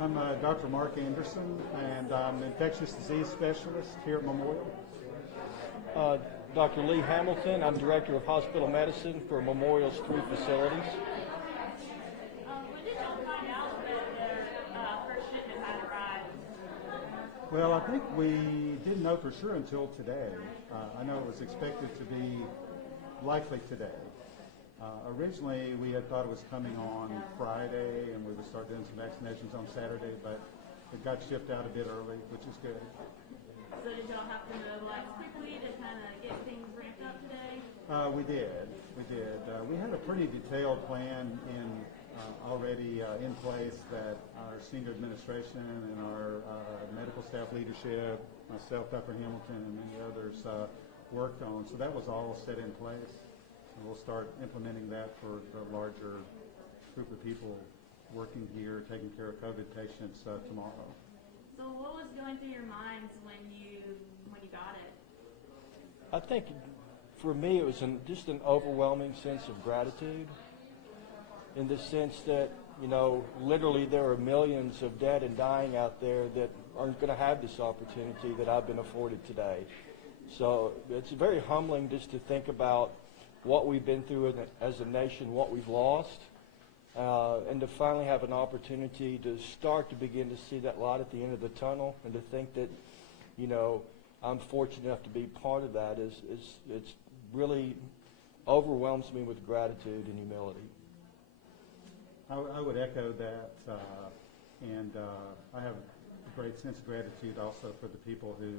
I'm Dr. Mark Anderson, and I'm an infectious disease specialist here at Memorial. Dr. Lee Hamilton, I'm Director of Hospital Medicine for Memorial's 3 facilities. When did y'all find out that their first shipment had arrived? Well, I think we didn't know for sure until today. I know it was expected to be likely today. Originally, we had thought it was coming on Friday, and we would start doing some vaccinations on Saturday, but it got shipped out a bit early, which is good. So did y'all have to mobilize quickly to kind of get things ramped up today? We did. We had a pretty detailed plan already in place that our senior administration and our medical staff leadership, myself, Dr. Hamilton, and many others worked on. So that was all set in place. And we'll start implementing that for the larger group of people working here, taking care of COVID patients tomorrow. So what was going through your minds when you got it? I think for me it was just an overwhelming sense of gratitude in the sense that, literally there are millions of dead and dying out there that aren't going to have this opportunity that I've been afforded today. So it's very humbling just to think about what we've been through as a nation, what we've lost, and to finally have an opportunity to start to begin to see that light at the end of the tunnel, and to think that, I'm fortunate enough to be part of that it's really overwhelms me with gratitude and humility. I would echo that, and I have a great sense of gratitude also for the people who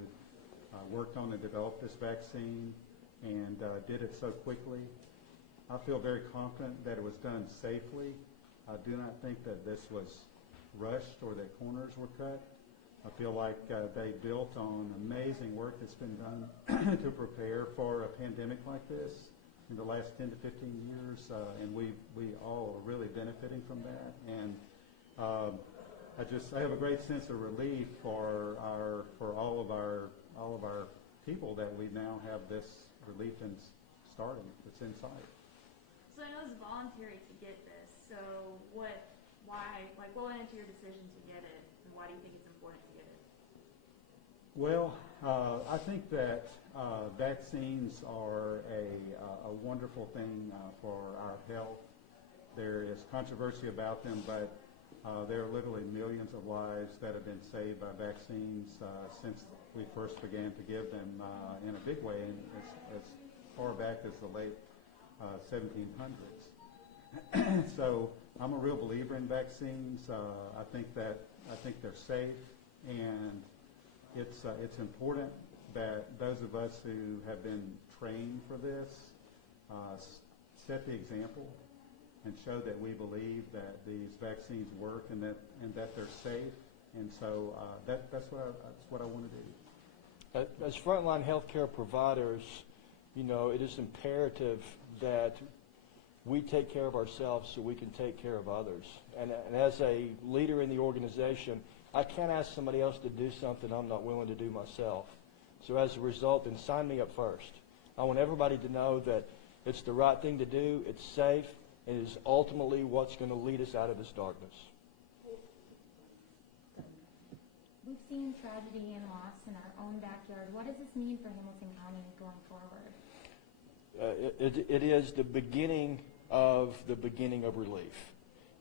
worked on and developed this vaccine and did it so quickly. I feel very confident that it was done safely. I do not think that this was rushed or that corners were cut. I feel like they built on amazing work that's been done to prepare for a pandemic like this in the last 10 to 15 years, and we all are really benefiting from that. And I have a great sense of relief for all of our people that we now have this relief in starting. It's in sight. So I know it's voluntary to get this. So what went into your decision to get it, and why do you think it's important to get it? Well, I think that vaccines are a wonderful thing for our health. There is controversy about them, but there are literally millions of lives that have been saved by vaccines since we first began to give them in a big way, and as far back as the late 1700s. So I'm a real believer in vaccines. I think they're safe, and it's important that those of us who have been trained for this set the example and show that we believe that these vaccines work and that they're safe. And so that's what I want to do. As frontline healthcare providers, it is imperative that we take care of ourselves so we can take care of others. And as a leader in the organization, I can't ask somebody else to do something I'm not willing to do myself. So as a result, then sign me up first. I want everybody to know that it's the right thing to do, it's safe, and it is ultimately what's going to lead us out of this darkness. We've seen tragedy and loss in our own backyard. What does this mean for Hamilton County going forward? It is the beginning of relief.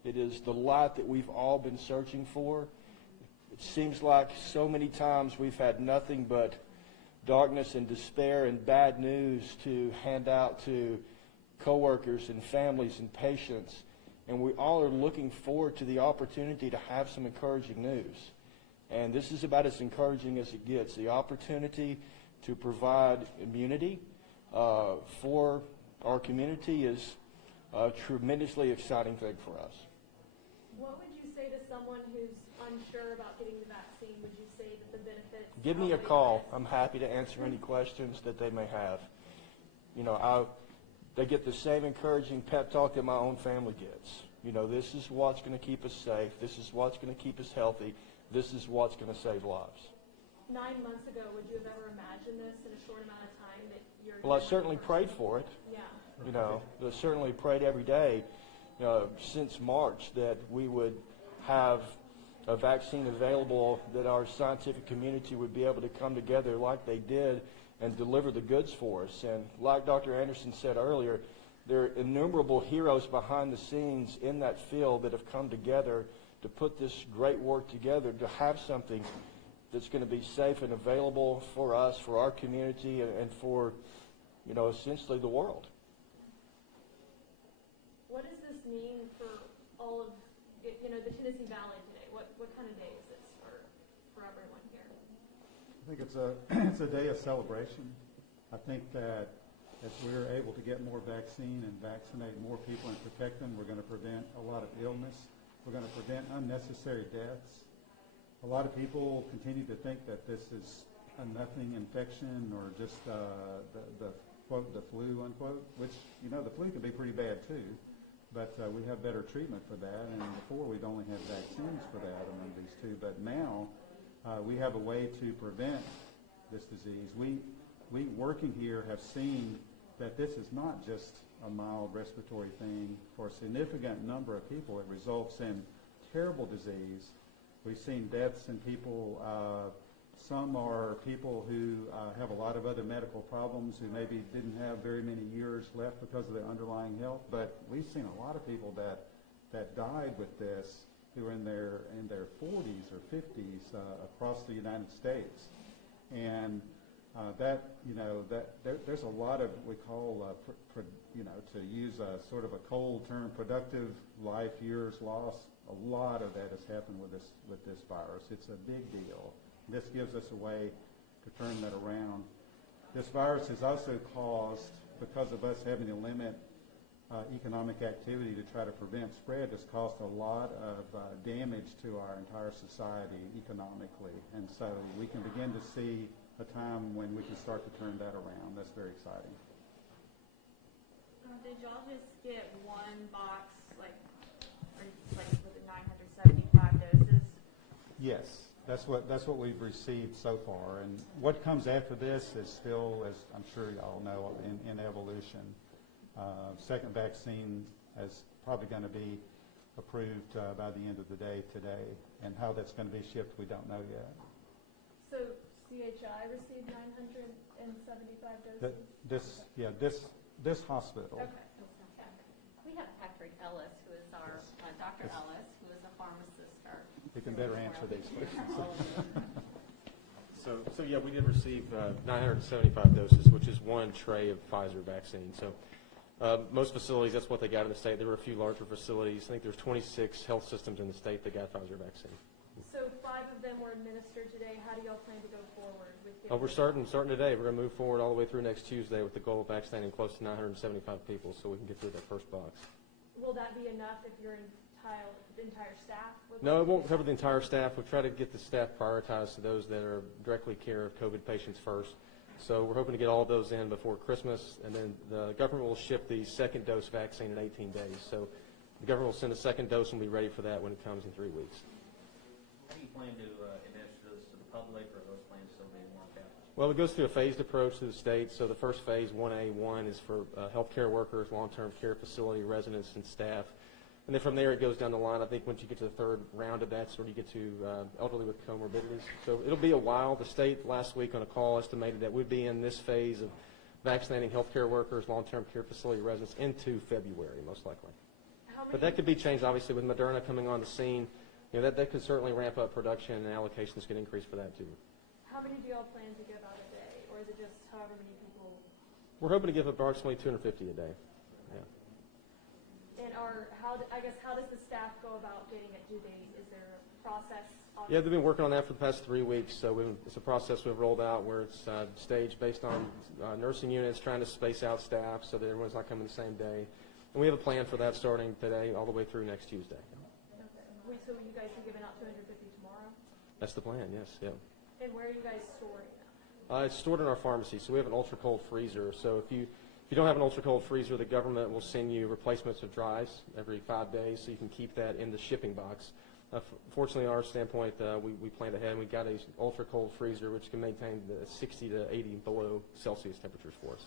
It is the light that we've all been searching for. It seems like so many times we've had nothing but darkness and despair and bad news to hand out to coworkers and families and patients, and we all are looking forward to the opportunity to have some encouraging news. And this is about as encouraging as it gets. The opportunity to provide immunity for our community is a tremendously exciting thing for us. What would you say to someone who's unsure about getting the vaccine? Would you say that the benefits... Give me a call. I'm happy to answer any questions that they may have. They get the same encouraging pep talk that my own family gets. This is what's going to keep us safe. This is what's going to keep us healthy. This is what's going to save lives. 9 months ago, would you have ever imagined this in a short amount of time that you're... Well, I certainly prayed for it. Yeah. I certainly prayed every day since March that we would have a vaccine available, that our scientific community would be able to come together like they did and deliver the goods for us. And like Dr. Anderson said earlier, there are innumerable heroes behind the scenes in that field that have come together to put this great work together, to have something that's going to be safe and available for us, for our community, and for, you know, essentially the world. What does this mean for all of, you know, the Tennessee Valley today? What kind of day is this for everyone here? I think it's a day of celebration. I think that as we're able to get more vaccine and vaccinate more people and protect them, we're going to prevent a lot of illness. We're going to prevent unnecessary deaths. A lot of people continue to think that this is a nothing infection or just the quote, the flu, unquote, which, you know, the flu can be pretty bad too. But we have better treatment for that, and before we'd only had vaccines for that among these two. But now we have a way to prevent this disease. We working here have seen that this is not just a mild respiratory thing. For a significant number of people, it results in terrible disease. We've seen deaths in people. Some are people who have a lot of other medical problems, who maybe didn't have very many years left because of their underlying health. But we've seen a lot of people that died with this who are in their 40s or 50s across the United States. And there's a lot of, we call, to use a sort of a cold term, productive life years lost. A lot of that has happened with this virus. It's a big deal. This gives us a way to turn that around. This virus has also caused, because of us having to limit economic activity to try to prevent spread, has caused a lot of damage to our entire society economically. And so we can begin to see a time when we can start to turn that around. That's very exciting. Did y'all just get one box, like with the 975 doses? Yes, that's what we've received so far. And what comes after this is still, as I'm sure you all know, in evolution. Second vaccine is probably going to be approved by the end of the day today, and how that's going to be shipped, we don't know yet. So CHI received 975 doses? This hospital. Okay. We have Patrick Ellis, who is our, Dr. Ellis, who is a pharmacist. He can better answer these questions. So yeah, we did receive 975 doses, which is one tray of Pfizer vaccine. So most facilities, that's what they got in the state. There were a few larger facilities. I think there's 26 health systems in the state that got Pfizer vaccine. So 5 of them were administered today. How do y'all plan to go forward with We're starting today. We're going to move forward all the way through next Tuesday with the goal of vaccinating close to 975 people so we can get through that first box. Will that be enough if your entire staff? No, it won't cover the entire staff. We'll try to get the staff prioritized to those that are directly care of COVID patients first. So we're hoping to get all of those in before Christmas, and then the government will ship the second dose vaccine in 18 days. So the government will send a second dose and we'll be ready for that when it comes in 3 weeks. How do you plan to administer this to the public, or are those plans still being worked out? Well, it goes through a phased approach to the state. So the first phase, 1A1, is for healthcare workers, long-term care facility residents, and staff. And then from there it goes down the line. I think once you get to the third round of that's when you get to elderly with comorbidities. So it'll be a while. The state last week on a call estimated that we'd be in this phase of vaccinating healthcare workers, long-term care facility residents into February, most likely. But that could be changed, obviously, with Moderna coming on the scene. You know, that could certainly ramp up production, and allocations could increase for that too. How many do y'all plan to give out a day, or is it just however many people? We're hoping to give approximately 250 a day. And how does the staff go about getting it? Is there a process? Yeah, they've been working on that for the past 3 weeks. So it's a process we've rolled out where it's staged based on nursing units, trying to space out staff so that everyone's not coming the same day. And we have a plan for that starting today all the way through next Tuesday. Okay. So you guys are giving out 250 tomorrow? That's the plan, yes. Yeah. And where are you guys storing them? It's stored in our pharmacy. So we have an ultra-cold freezer. So if you don't have an ultra-cold freezer, the government will send you replacements of dries every 5 days, so you can keep that in the shipping box. Fortunately, our standpoint, we planned ahead, and we got an ultra-cold freezer which can maintain the 60 to 80 below Celsius temperatures for us.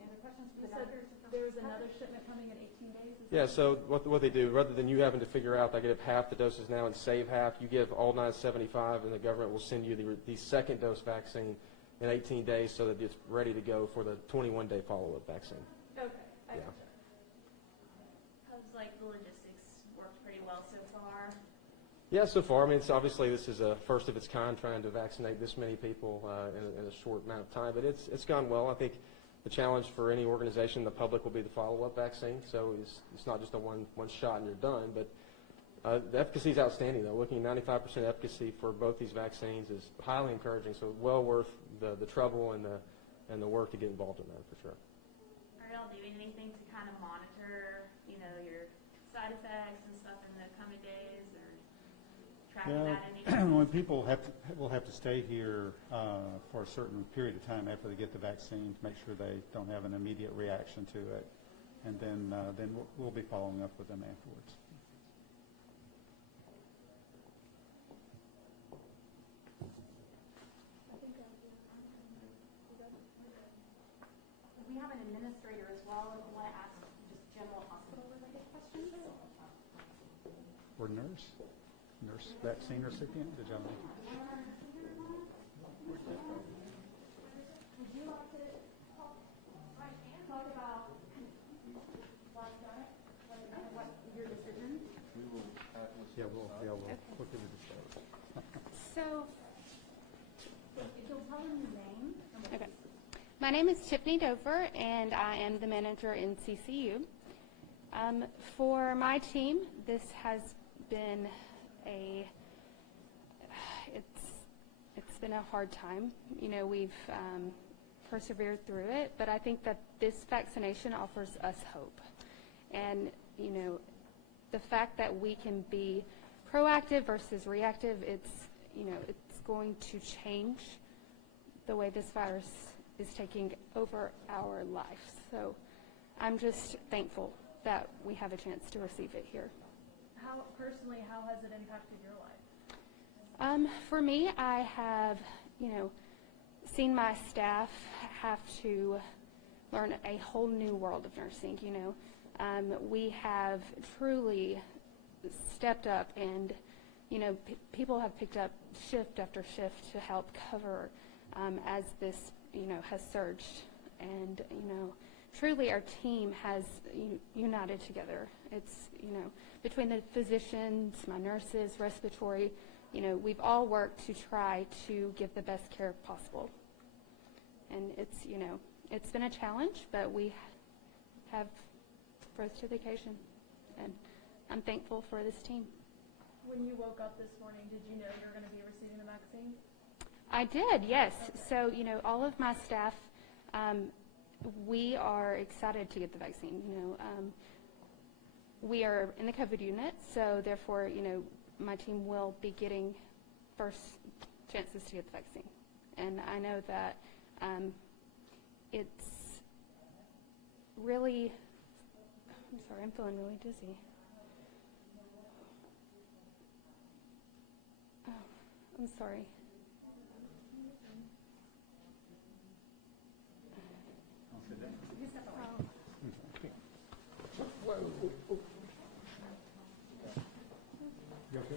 And questions for You the said doctors. there's another shipment coming in 18 days? Is Yeah, that- so what they do, rather than you having to figure out, I give half the doses now and save half, you give all 975, and the government will send you the second dose vaccine in 18 days so that it's ready to go for the 21-day follow-up vaccine. Okay, I Yeah. gotcha. How's like the logistics worked pretty well so far? Yeah, so far, I mean, it's obviously this is a first of its kind trying to vaccinate this many people in a short amount of time, but it's gone well. I think the challenge for any organization, the public, will be the follow-up vaccine. So it's not just a one shot and you're done, but the efficacy is outstanding, though. Looking at 95% efficacy for both these vaccines is highly encouraging, so well worth the trouble and the work to get involved in that, for sure. Are y'all doing anything to kind of monitor, you know, your side effects and stuff in the coming days, or tracking Well, that any? when people will have to stay here for a certain period of time after they get the vaccine to make sure they don't have an immediate reaction to it, and then we'll be following up with them afterwards. We have an administrator as well, and want to ask just general hospital-related questions. Or nurse vaccine recipient, did y'all know? Would you like to talk about what's done it, what your decision? Yeah, we'll look at the details. So, if you'll tell them your name. Okay. My name is Tiffany Dover, and I am the manager in CCU. For my team, this has been it's been a hard time. You know, we've persevered through it, but I think that this vaccination offers us hope. And, you know, the fact that we can be proactive versus reactive, it's going to change the way this virus is taking over our life. So I'm just thankful that we have a chance to receive it here. How has it impacted your life? For me, I have, seen my staff have to learn a whole new world of nursing. We have truly stepped up, and people have picked up shift after shift to help cover as this has surged, and truly our team has united together. It's between the physicians, my nurses, respiratory, we've all worked to try to give the best care possible. And it's been a challenge, but we have rose to the occasion, and I'm thankful for this team. When you woke up this morning, did you know you were going to be receiving the vaccine? I did, yes. So, all of my staff, we are excited to get the vaccine. We are in the COVID unit, so therefore, my team will be getting first chances to get the vaccine. And I know that it's really, I'm sorry, I'm feeling really dizzy. Oh, I'm sorry. You okay?